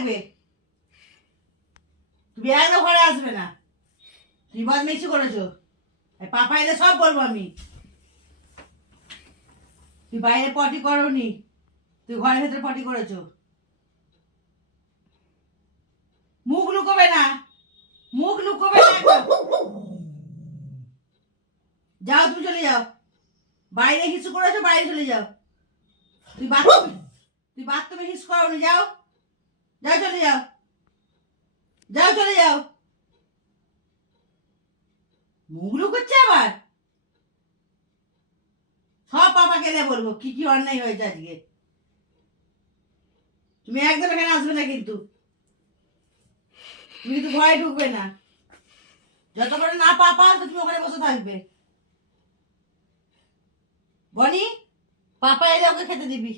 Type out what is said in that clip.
থাকবে, তুমি একদম ঘরে আসবে না। তুমি বদমেশি করেছো, পাপা এলে সব বলবো আমি। তুই বাইরে পটি করোনি, তুই ঘরের ভেতরে পটি করেছো। মুখ লুকোবে না, মুখ লুকোবে না একদম। যাও, তুমি চলে যাও। বাইরে হিসু করেছো, বাইরে চলে যাও। তুই বাথরুমে হিস করোনি, যাও যাও, চলে যাও, যাও চলে যাও। মুখ লুকোচ্ছে আবার। সব পাপাকে এলে বলবো কি কি অন্যায় হয়েছে আজকে। তুমি একদম এখানে আসবে না কিন্তু, তুমি কিন্তু ভয় ঢুকবে না। যতক্ষণ না পাপা তো তুমি ওখানে বসে থাকবে। বনি, পাপা এলে ওকে খেতে দিবি।